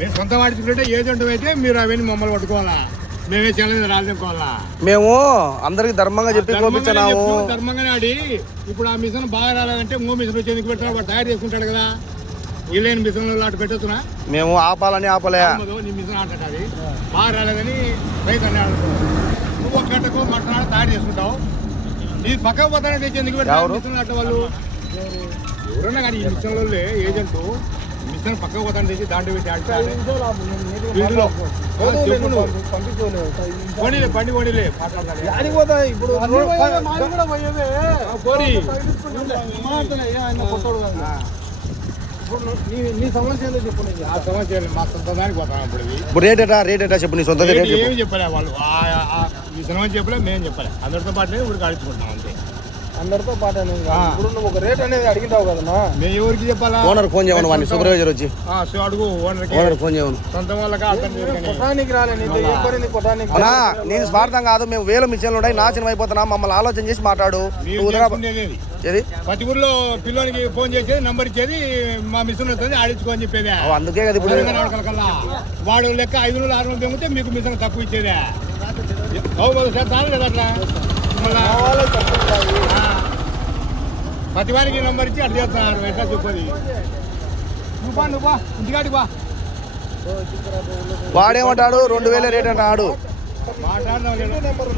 మేము సొంతం ఆడించుకుంటే ఏజెంట్ అయితే మీరు అవన్నీ మమ్మల్ని పట్టుకోవాలా, మేమే చెల్లెలు రాజుకోవాలా. మేము అందరికి ధర్మంగా చెప్పి పంపించాము. ధర్మంగానే ఆడి ఇప్పుడు ఆ మిషన్ బాగా రాలేదంటే ఇంకో మిషన్ వచ్చి ఎందుకు పెట్టినా వాడు తయారు చేసుకుంటాడు కదా. వీళ్ళని మిషన్ అటు పెట్టొచ్చునా? మేము ఆపాలని ఆపలే. నీ మిషన్ ఆడట అది బాగా రాలేదని రైతు అని ఆడుతున్నావు. నువ్వు ఒక గంటకు మటన్ తయారు చేసుకుంటావు. నీ పక్క పోతానే తెచ్చి ఎందుకు పెట్టావు మిషన్ అట్ట వాళ్ళు ఎవరన్నా కానీ ఈ మిషన్లో ఏజెంట్ మిషన్ పక్కకు పోతాను తెచ్చి దాంట్లో పెట్టి ఆడితే బండి కొనిలే మాట్లాడతాడు ఇప్పుడు నీ సమస్య ఏందో చెప్పు. ఆ సమస్య మా సొంత దానికి పోతాం. ఇప్పుడు రేట్ ఎటా చెప్పు. నీ సొంత ఏమి చెప్పలే వాళ్ళు, ఈ సమస్య చెప్పలే, మేము చెప్పలే. అందరితో పాటు ఊరికి ఆడించుకుంటున్నాం అంతే. అందరితో పాటు ఇప్పుడు నువ్వు ఒక రేట్ అనేది అడిగినావు కదన్నా, మేము ఎవరికి చెప్పాలా? ఓనర్ ఫోన్ చేయమను, వాడిని సూపర్వైజర్ వచ్చి అడుగు. ఓనర్ ఫోన్ చేయమను. సొంత వాళ్ళకి కొట్టానికి రాలేదు. నేను స్వార్థం కాదు. మేము వేల మిషన్లు ఉన్నాయి, నాశనం అయిపోతున్నా. మమ్మల్ని ఆలోచన చేసి మాట్లాడు. ప్రతి ఊర్లో పిల్లోనికి ఫోన్ చేసేది, నంబర్ ఇచ్చేది, మా మిషన్ వస్తుంది ఆడించుకోని చెప్పేది. అందుకే కదా ఇప్పుడు వాడు లెక్క 500 600 తెగితే మీకు మిషన్ తక్కువ ఇచ్చేదే. చాలు కదా అట్లా. ప్రతి వారికి నంబర్ ఇచ్చి అటు చేస్తున్నారు. ఎట్లా చెప్పది? నువ్వు ఇంటికాడికి బా. వాడేమంటాడు 2000 రేట్ అంటాడు. మాట్లాడదాం. నెంబర్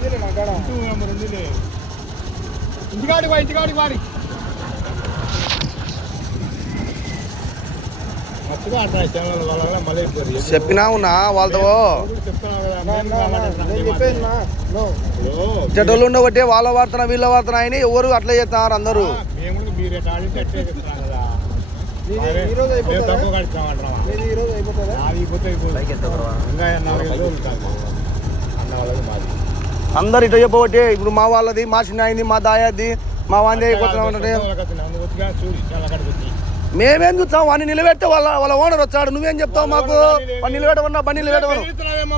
ఉంది. ఇంటికాడికి వాడి చెప్పినా ఉన్నా వాళ్ళతో చెడ్డలు ఉండబట్టే వాళ్ళ వాడుతున్నా వీళ్ళ వాడుతున్నా అని ఎవరు అట్లా చేస్తున్నారు అందరూ. అందరు ఇట్లా చెప్పబట్టే ఇప్పుడు మా వాళ్ళది, మా చిన్న అయింది, మా దాయాది, మా వాంది అయిపోతున్నాం. మేమేం చూస్తాం? వాడిని నిలబెడితే వాళ్ళ ఓనర్ వచ్చాడు. నువ్వేం చెప్తావు మాకు? వాడిని నిలబెట్టమన్నా బండి నిలబెట్టమను.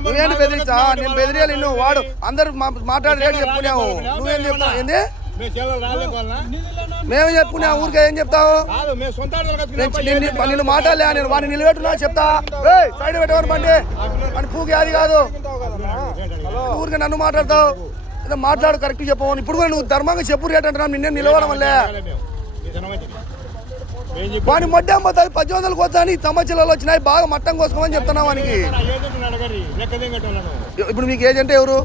నువ్వేంటి బెదిరించా? నేను బెదిరియాలి నిన్ను. వాడు అందరు మాట్లాడి రేటు చెప్పుకున్నావు. నువ్వేం చెప్తావు? ఏంది మేమే చెప్పుకున్నా? ఊరికే ఏం చెప్తావు? నిన్ను మాట్లాడలే. నేను వాడిని నిలబెట్టున్నా చెప్తా. సైడ్ పెట్టేవారు బండి అని పూకి అది కాదు. ఊరికే నన్ను మాట్లాడతావు. మాట్లాడు, కరెక్ట్ చెప్పవు. ఇప్పుడు కూడా నువ్వు ధర్మంగా చెప్పు రేట్ అంటున్నా. నిన్నే నిలవడం వల్లే వాడిని మడ్డి అమ్మతాది. 1800 వచ్చాని సంవత్సరాలు వచ్చినాయి. బాగా మట్టం కోసుకోమని చెప్తున్నావు వానికి. ఇప్పుడు మీకు ఏజెంట్ ఎవరు?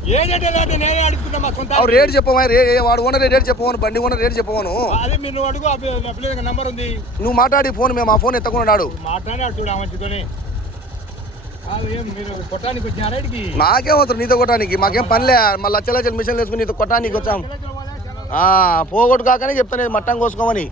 రేట్ చెప్పమా? వాడు ఓనర్ రేట్ చెప్పవను, బండి ఓనర్ రేట్ చెప్పవను. నువ్వు మాట్లాడి ఫోన్, మేము ఆ ఫోన్ ఎత్తకున్నాడు. నాకేమవుతుంది నీతో కొట్టడానికి? మాకేం పనిలే. మళ్ళీ లచ్చలు మిషన్లు వేసుకుని నీతో కొట్టడానికి వచ్చాం. పోగొట్టు కాకనే చెప్తాను మట్టం కోసుకోమని.